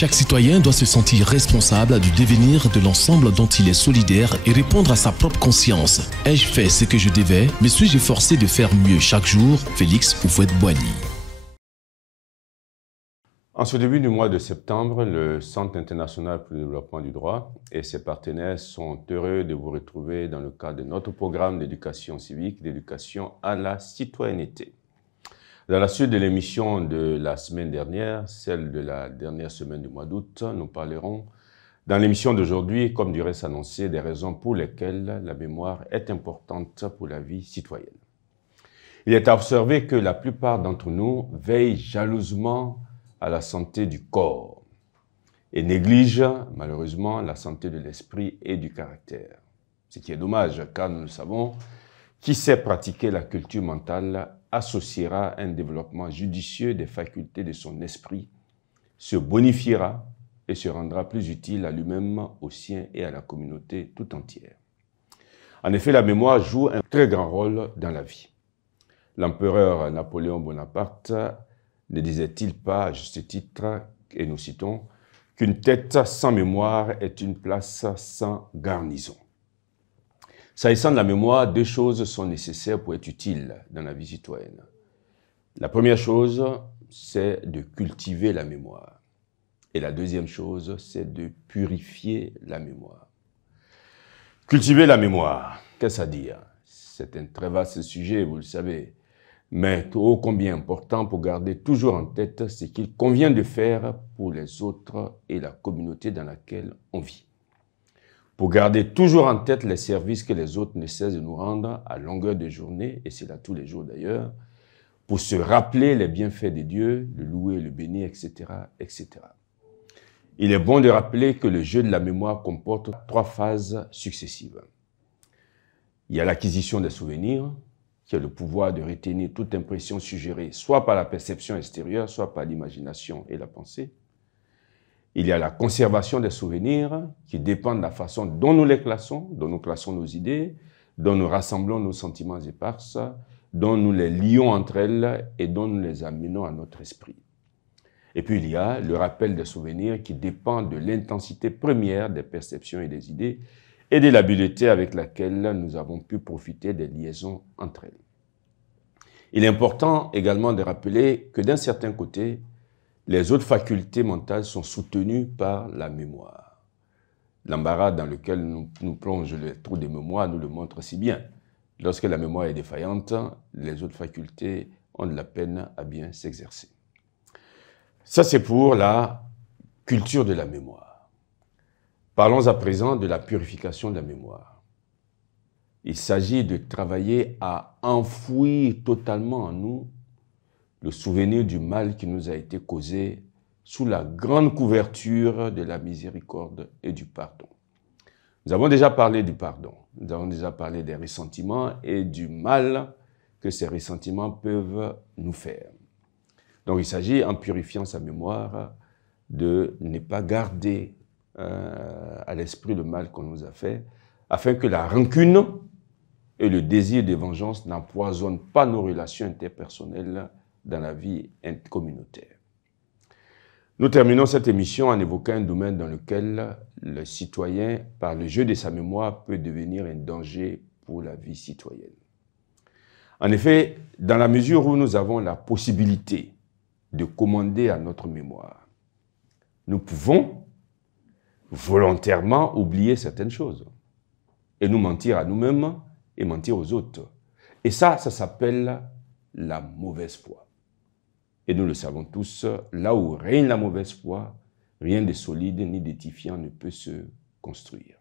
Chaque citoyen doit se sentir responsable du devenir de l'ensemble dont il est solidaire et répondre à sa propre conscience. Ai-je fait ce que je devais? Me suis-je forcé de faire mieux chaque jour? Félix Houphouët-Boigny. En ce début du mois de septembre, le Centre international pour le développement du droit et ses partenaires sont heureux de vous retrouver dans le cadre de notre programme d'éducation civique, d'éducation à la citoyenneté. Dans la suite de l'émission de la semaine dernière, celle de la dernière semaine du mois d'août, nous parlerons dans l'émission d'aujourd'hui, comme du reste annoncé, des raisons pour lesquelles la mémoire est importante pour la vie citoyenne. Il est à observer que la plupart d'entre nous veillent jalousement à la santé du corps et négligent malheureusement la santé de l'esprit et du caractère. Ce qui est dommage, car nous le savons, qui sait pratiquer la culture mentale associera un développement judicieux des facultés de son esprit, se bonifiera et se rendra plus utile à lui-même, aux siens et à la communauté tout entière. En effet, la mémoire joue un très grand rôle dans la vie. L'empereur Napoléon Bonaparte ne disait-il pas, à juste titre, et nous citons, qu'une tête sans mémoire est une place sans garnison. S'agissant de la mémoire, deux choses sont nécessaires pour être utiles dans la vie citoyenne. La première chose, c'est de cultiver la mémoire. Et la deuxième chose, c'est de purifier la mémoire. Cultiver la mémoire, qu'est-ce à dire? C'est un très vaste sujet, vous le savez, mais ô combien important pour garder toujours en tête ce qu'il convient de faire pour les autres et la communauté dans laquelle on vit. Pour garder toujours en tête les services que les autres ne cessent de nous rendre à longueur de journée, et c'est là tous les jours d'ailleurs, pour se rappeler les bienfaits de Dieu, le louer, le bénir, etc., etc. Il est bon de rappeler que le jeu de la mémoire comporte trois phases successives. Il y a l'acquisition des souvenirs, qui a le pouvoir de retenir toute impression suggérée, soit par la perception extérieure, soit par l'imagination et la pensée. Il y a la conservation des souvenirs, qui dépend de la façon dont nous les classons, dont nous classons nos idées, dont nous rassemblons nos sentiments éparses, dont nous les lions entre elles et dont nous les amenons à notre esprit. Et puis il y a le rappel des souvenirs qui dépend de l'intensité première des perceptions et des idées et de l'habileté avec laquelle nous avons pu profiter des liaisons entre elles. Il est important également de rappeler que d'un certain côté, les autres facultés mentales sont soutenues par la mémoire. L'embarras dans lequel nous plonge le trou de mémoire nous le montre si bien. Lorsque la mémoire est défaillante, les autres facultés ont de la peine à bien s'exercer. Ça, c'est pour la culture de la mémoire. Parlons à présent de la purification de la mémoire. Il s'agit de travailler à enfouir totalement en nous le souvenir du mal qui nous a été causé sous la grande couverture de la miséricorde et du pardon. Nous avons déjà parlé du pardon, nous avons déjà parlé des ressentiments et du mal que ces ressentiments peuvent nous faire. Donc il s'agit, en purifiant sa mémoire, de ne pas garder à l'esprit le mal qu'on nous a fait, afin que la rancune et le désir de vengeance n'empoisonnent pas nos relations interpersonnelles dans la vie communautaire. Nous terminons cette émission en évoquant un domaine dans lequel le citoyen, par le jeu de sa mémoire, peut devenir un danger pour la vie citoyenne. En effet, dans la mesure où nous avons la possibilité de commander à notre mémoire, nous pouvons volontairement oublier certaines choses et nous mentir à nous-mêmes et mentir aux autres. Et ça s'appelle la mauvaise foi. Et nous le savons tous, là où règne la mauvaise foi, rien de solide ni d'édifiant ne peut se construire.